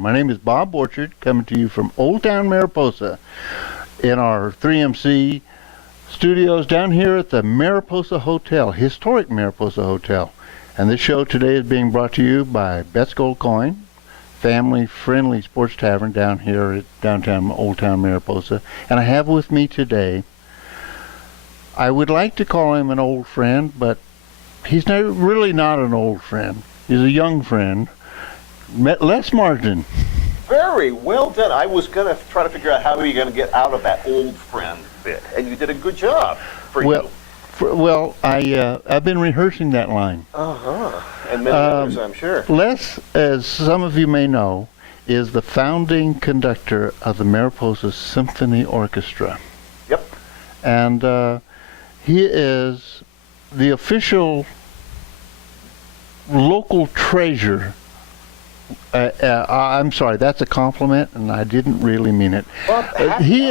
My name is Bob Orchard, coming to you from Old Town Mariposa in our 3MC studios down here at the Mariposa Hotel, historic Mariposa Hotel. And this show today is being brought to you by Bet's Gold Coin, family-friendly sports tavern down here at downtown Old Town Mariposa. And I have with me today, I would like to call him an old friend, but he's really not an old friend. He's a young friend. Les Marsden. Very well done. I was going to try to figure out how are you going to get out of that old friend bit, and you did a good job for you. Well, I've been rehearsing that line. And many others, I'm sure. Les, as some of you may know, is the founding conductor of the Mariposa Symphony Orchestra. Yep. And he is the official local treasure. I'm sorry, that's a compliment, and I didn't really mean it. He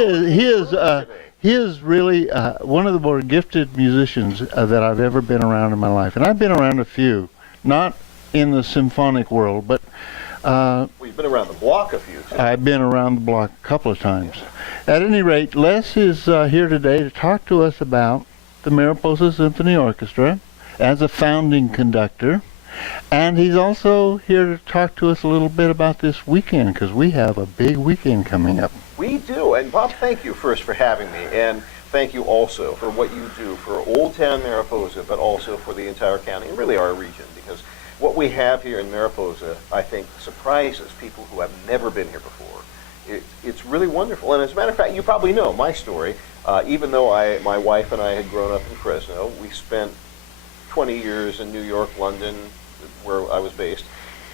is really one of the more gifted musicians that I've ever been around in my life, and I've been around a few, not in the symphonic world, but you've been around the block a few times. I've been around the block a couple of times. Yeah. At any rate, Les is here today to talk to us about the Mariposa Symphony Orchestra as a founding conductor. And he's also here to talk to us a little bit about this weekend, because we have a big weekend coming up. We do. And Bob, thank you first for having me. And thank you also for what you do for Old Town Mariposa, but also for the entire county and really our region. Because what we have here in Mariposa, I think, surprises people who have never been here before. It's really wonderful. And as a matter of fact, you probably know my story. Even though my wife and I had grown up in Fresno, we spent 20 years in New York, London, where I was based.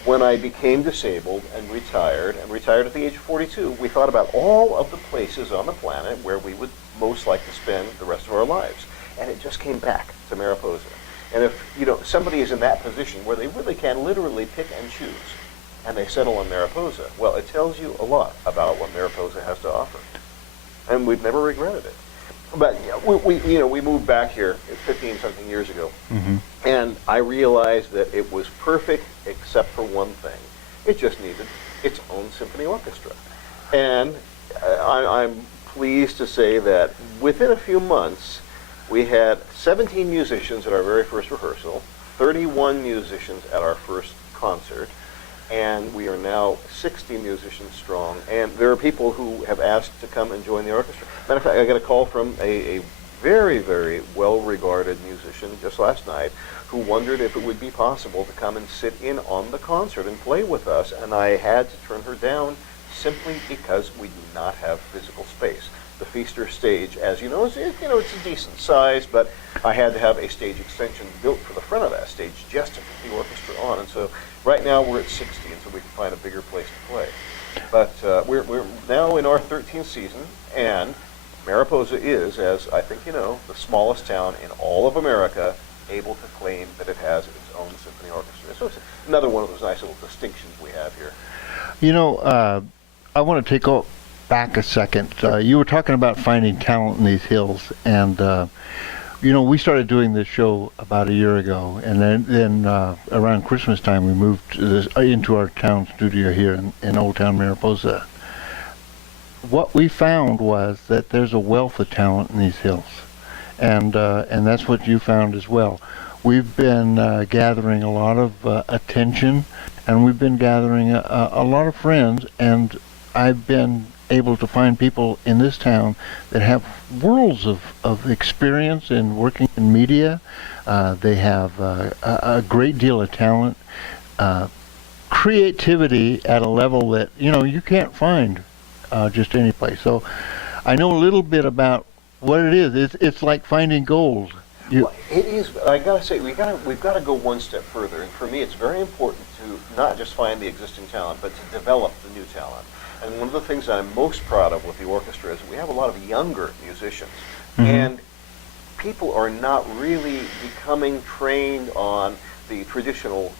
When I became disabled and retired at the age of 42, we thought about all of the places on the planet where we would most like to spend the rest of our lives. And it just came back to Mariposa. And if somebody is in that position where they really can literally pick and choose, and they settle on Mariposa, well, it tells you a lot about what Mariposa has to offer. And we've never regretted it. But we moved back here 15-something years ago, and I realized that it was perfect except for one thing. It just needed its own symphony orchestra. And I'm pleased to say that within a few months, we had 17 musicians at our very first rehearsal, 31 musicians at our first concert, and we are now 60 musicians strong. And there are people who have asked to come and join the orchestra. Matter of fact, I got a call from a very, very well-regarded musician just last night who wondered if it would be possible to come and sit in on the concert and play with us. And I had to turn her down simply because we do not have physical space. The Feaster stage, as you know, it's a decent size, but I had to have a stage extension built for the front of that stage just to put the orchestra on. And so right now we're at 60 until we can find a bigger place to play. But we're now in our 13th season, and Mariposa is, as I think you know, the smallest town in all of America able to claim that it has its own symphony orchestra. So it's another one of those nice little distinctions we have here. I want to take back a second. You were talking about finding talent in these hills, and we started doing this show about a year ago, and then around Christmas time we moved into our town studio here in Old Town Mariposa. What we found was that there's a wealth of talent in these hills, and that's what you found as well. We've been gathering a lot of attention, and we've been gathering a lot of friends, and I've been able to find people in this town that have worlds of experience in working in media. They have a great deal of talent, creativity at a level that you can't find just any place. So I know a little bit about what it is. It's like finding gold. Well, it is. I gotta say, we've got to go one step further. And for me, it's very important to not just find the existing talent, but to develop the new talent. And one of the things I'm most proud of with the orchestra is we have a lot of younger musicians. And people are not really becoming trained on the traditional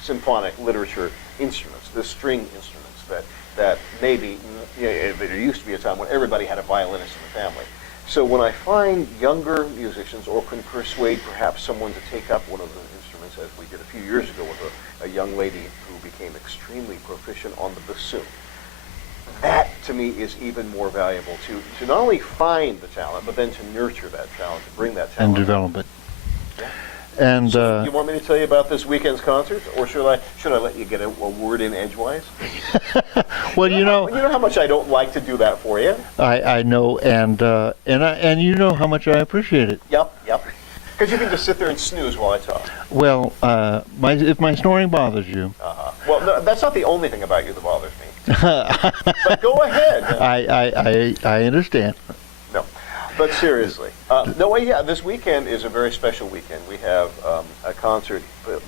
symphonic literature instruments, the string instruments that maybe, there used to be a time when everybody had a violinist in the family. So when I find younger musicians or can persuade perhaps someone to take up one of the instruments, as we did a few years ago with a young lady who became extremely proficient on the bassoon, that to me is even more valuable to not only find the talent, but then to nurture that talent, to bring that talent And develop it. Yeah. And So you want me to tell you about this weekend's concert, or should I let you get a word in edgewise? well, you know how much I don't like to do that for you. I know, and you know how much I appreciate it. Yep. Because you can just sit there and snooze while I talk. Well, if my snoring bothers you, Well, no, that's not the only thing about you that bothers me. But go ahead. I understand. No, but seriously, this weekend is a very special weekend. We have a concert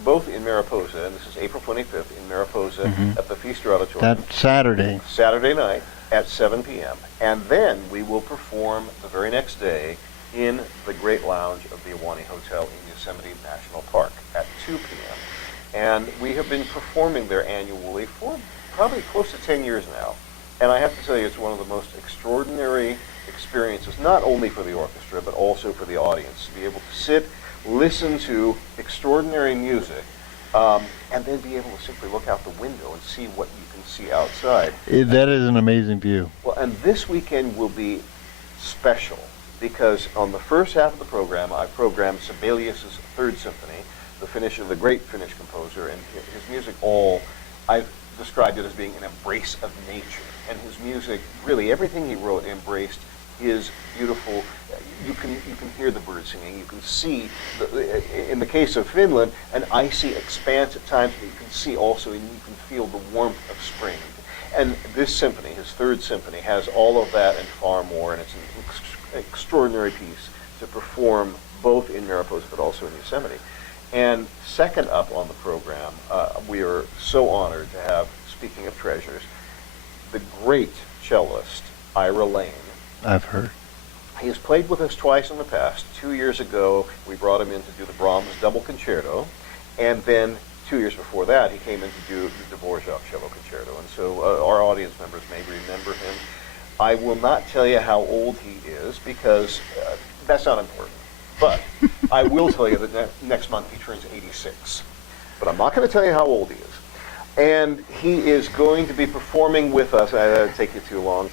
both in Mariposa, and this is April 25th in Mariposa at the Feaster Auditorium. That's Saturday. Saturday night at 7 p.m. And then we will perform the very next day in the Great Lounge of the Ahwahnee Hotel in Yosemite National Park at 2 p.m. And we have been performing there annually for probably close to 10 years now. And I have to tell you, it's one of the most extraordinary experiences, not only for the orchestra, but also for the audience, to be able to sit, listen to extraordinary music, and then be able to simply look out the window and see what you can see outside. That is an amazing view. Well, and this weekend will be special, because on the first half of the program, I programmed Sibelius's Third Symphony, the great Finnish composer, and his music I've described it as being an embrace of nature. And his music, really everything he wrote embraced his beautiful, you can hear the birds singing, you can see, in the case of Finland, an icy expanse at times, but you can see also, and you can feel the warmth of spring. And this symphony, his Third Symphony, has all of that and far more, and it's an extraordinary piece to perform both in Mariposa but also in Yosemite. And second up on the program, we are so honored to have, speaking of treasures, the great cellist, Ira Lane. I've heard. He has played with us twice in the past. 2 years ago, we brought him in to do the Brahms Double Concerto, and then 2 years before that, he came in to do the Dvorak Cello Concerto. And so our audience members may remember him. I will not tell you how old he is, because that's not important. But I will tell you that next month he turns 86. But I'm not going to tell you how old he is. And he is going to be performing with us. That'll take you too long.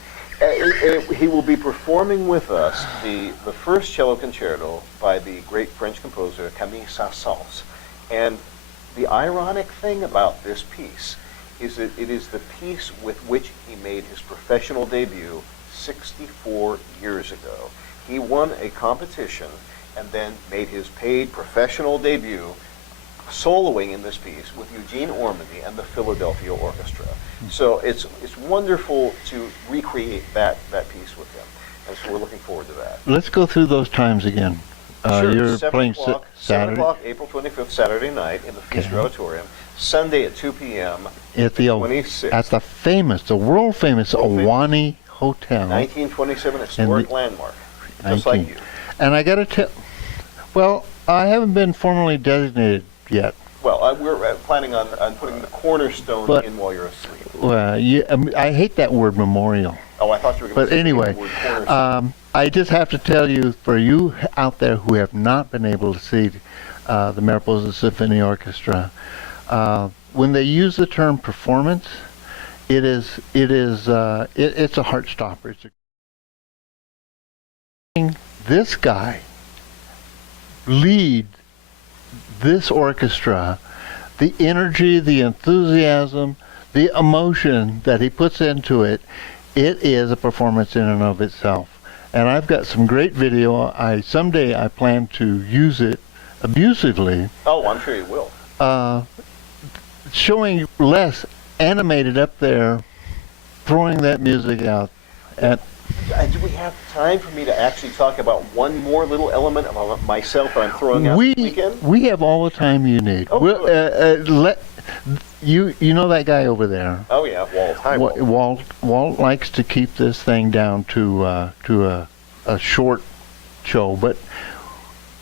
He will be performing with us the first cello concerto by the great French composer Camille Saint-Saëns. And the ironic thing about this piece is that it is the piece with which he made his professional debut 64 years ago. He won a competition and then made his paid professional debut soloing in this piece with Eugene Ormandy and the Philadelphia Orchestra. So it's wonderful to recreate that piece with him. And so we're looking forward to that. Let's go through those times again. Sure. You're 7 playing o'clock, 7 Saturday o'clock, April 25th, Saturday night in the Feaster Auditorium. Sunday at 2 p.m. at the 26th. the world famous Ahwahnee Hotel. 1927 historic landmark, just 19. like you. And I got to tell, well, I haven't been formally designated yet. Well, we're planning on putting the cornerstone in while you're asleep. Well, I hate that word memorial. Oh, I thought you were going to say the word cornerstone. I just have to tell you, for you out there who have not been able to see the Mariposa Symphony Orchestra, when they use the term performance, it's a heart stopper. This guy lead this orchestra, the energy, the enthusiasm, the emotion that he puts into it, it is a performance in and of itself. And I've got some great video. Someday I plan to use it abusively. Oh, I'm sure you will. Showing Les animated up there, throwing that music out. Do we have time for me to actually talk about one more little element of myself that I'm throwing out this weekend? We have all the time you need. Oh, You know that guy over there. Oh yeah, Walt. Hi, Walt. Walt likes to keep this thing down to a short show, but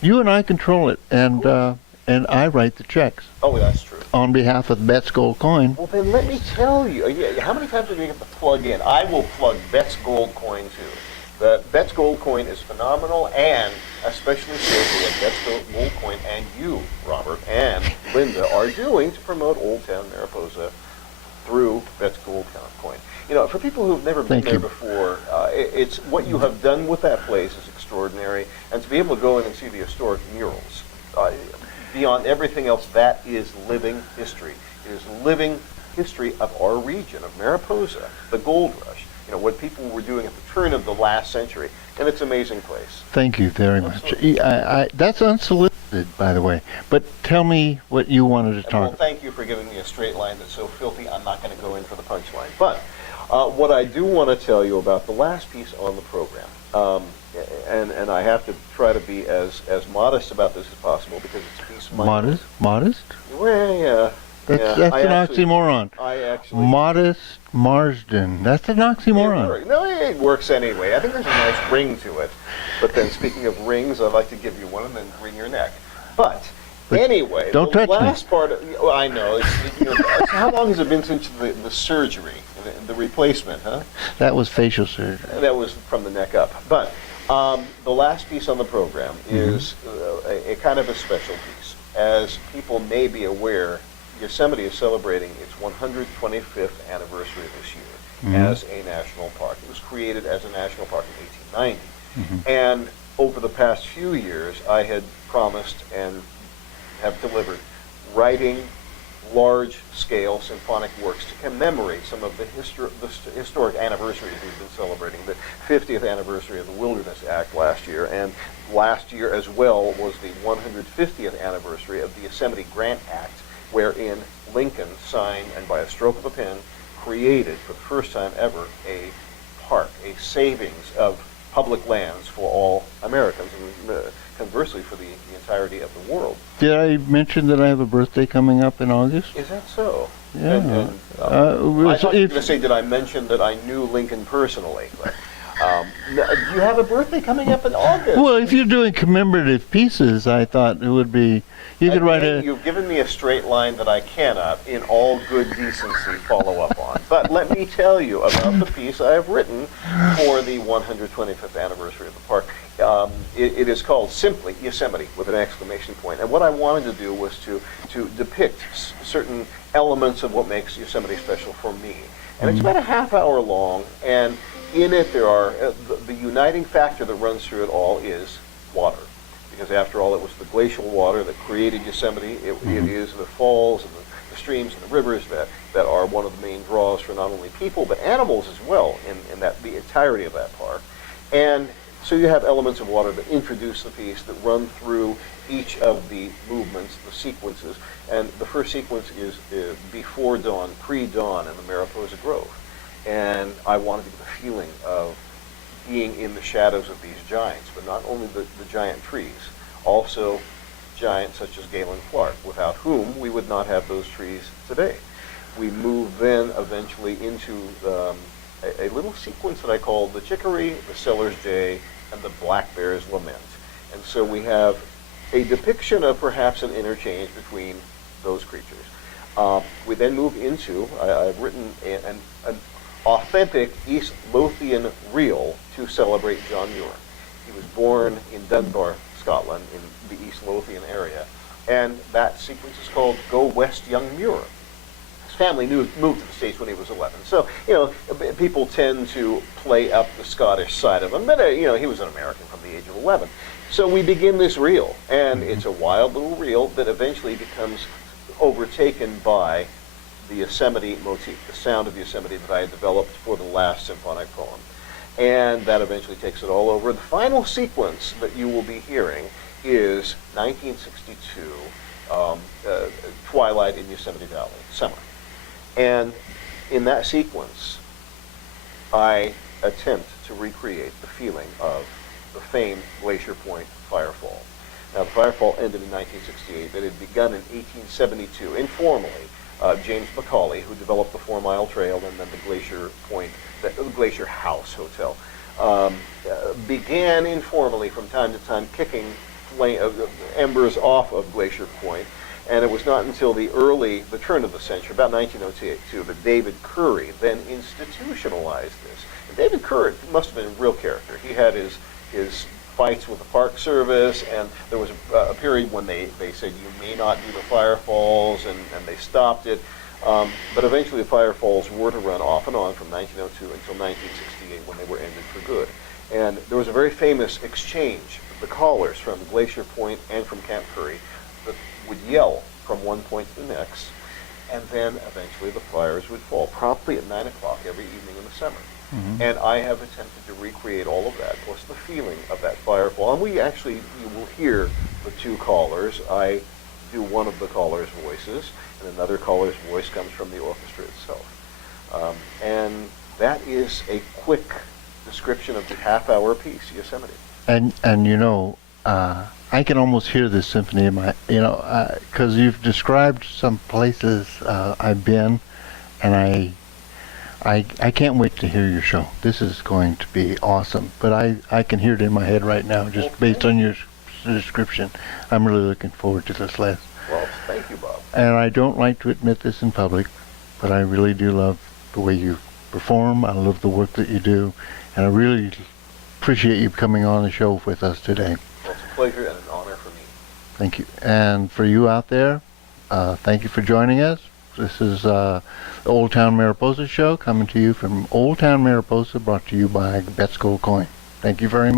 you and I control it, and I write the checks. Oh, that's true. On behalf of Bet's Gold Coin. Well, then let me tell you. How many times do we have to plug in? I will plug Bet's Gold Coin too. that Bet's Gold Coin is phenomenal, and especially so for what Bet's Gold Coin and you, Robert, and Linda are doing to promote Old Town Mariposa through Bet's Gold Coin. You know, for people who've never been there before, it's what you have done with that place is extraordinary, and to be able to go in and see the historic murals, beyond everything else, that is living history. It is living history of our region, of Mariposa, the gold rush, you know, what people were doing at the turn of the last century, and it's an amazing place. Thank you very much. That's unsolicited, by the way, but tell me what you wanted to talk Well, about. thank you for giving me a straight line that's so filthy, I'm not going to go in for the punchline. But what I do want to tell you about the last piece on the program, and I have to try to be as modest about this as possible because it's a piece of my... Modest? Well, yeah. That's an oxymoron. I actually... Modest Marsden. That's an oxymoron. No, it works anyway. I think there's a nice ring to it. But then, speaking of rings, I'd like to give you one and then wring your neck. But anyway, don't touch me. The last part of... Well, I know. It's, you know, how long has it been since the surgery, the replacement, huh? That was facial surgery. That was from the neck up. But the last piece on the program is a kind of a special piece. As people may be aware, Yosemite is celebrating its 125th anniversary this year as a national park. It was created as a national park in 1890. And over the past few years, I had promised and have delivered writing large-scale symphonic works to commemorate some of the historic anniversaries we've been celebrating. The 50th anniversary of the Wilderness Act last year, and last year as well was the 150th anniversary of the Yosemite Grant Act, wherein Lincoln signed and by a stroke of a pen created for the first time ever a park, a savings of public lands for all Americans, and conversely for the entirety of the world. Did I mention that I have a birthday coming up in August? Is that so? Yeah. I thought you were going to say, did I mention that I knew Lincoln personally? But, you have a birthday coming up in August. Well, if you're doing commemorative pieces, I thought it would be... You could write a... You've given me a straight line that I cannot, in all good decency, follow up on. But let me tell you about the piece I have written for the 125th anniversary of the park. It is called simply Yosemite, with an exclamation point. And what I wanted to do was to depict certain elements of what makes Yosemite special for me. And it's about a half hour long, and in it there are, the uniting factor that runs through it all is water. Because after all, it was the glacial water that created Yosemite. It is the falls and the streams and the rivers that are one of the main draws for not only people, but animals as well in the entirety of that park. And so you have elements of water that introduce the piece, that run through each of the movements, the sequences. And the first sequence is before dawn, pre-dawn in the Mariposa Grove. And I wanted to get the feeling of being in the shadows of these giants, but not only the giant trees, also giants such as Galen Clark, without whom we would not have those trees today. We move then eventually into a little sequence that I call the chicory, the seller's jay, and the black bear's lament. And so we have a depiction of perhaps an interchange between those creatures. We then move into, I've written an authentic East Lothian reel to celebrate John Muir. He was born in Dunbar, Scotland, in the East Lothian area, and that sequence is called Go West Young Muir. His family moved to the States when he was 11. So, you know, people tend to play up the Scottish side of him, but, you know, he was an American from the age of 11. So we begin this reel, and it's a wild little reel that eventually becomes overtaken by the Yosemite motif, the sound of Yosemite that I had developed for the last symphonic poem. And that eventually takes it all over. The final sequence that you will be hearing is 1962, Twilight in Yosemite Valley, summer. And in that sequence, I attempt to recreate the feeling of the famed Glacier Point firefall. Now, the firefall ended in 1968, but it had begun in 1872, informally. James Macaulay, who developed the 4 Mile Trail and then the Glacier Point, the Glacier House Hotel, began informally from time to time kicking embers off of Glacier Point. And it was not until the turn of the century, about 1902, that David Curry then institutionalized this. In David Kerr must have been a real character. He had his fights with the Park Service, and there was a period when they said you may not do the firefalls, and they stopped it. But eventually the firefalls were to run off and on from 1902 until 1968 when they were ended for good. And there was a very famous exchange. The callers from Glacier Point and from Camp Curry that would yell from one point to the next, and then eventually the fires would fall promptly at 9 o'clock every evening in the summer. Mm-hmm. And I have attempted to recreate all of that, plus the feeling of that firefall. And we actually, you will hear the two callers. I do one of the callers' voices, and another caller's voice comes from the orchestra itself. And that is a quick description of the half-hour piece, Yosemite. And you know, I can almost hear this symphony in my, because you've described some places I've been, and I can't wait to hear your show. This is going to be awesome. But I can hear it in my head right now, just based on your description. I'm really looking forward to this, Les. Well, thank you, Bob. And I don't like to admit this in public, but I really do love the way you perform. I love the work that you do, and I really appreciate you coming on the show with us today. Well, it's a pleasure and an honor for me. Thank you. And for you out there, thank you for joining us. This is the Old Town Mariposa show, coming to you from Old Town Mariposa, brought to you by Bet's Gold Coin. Thank you very much.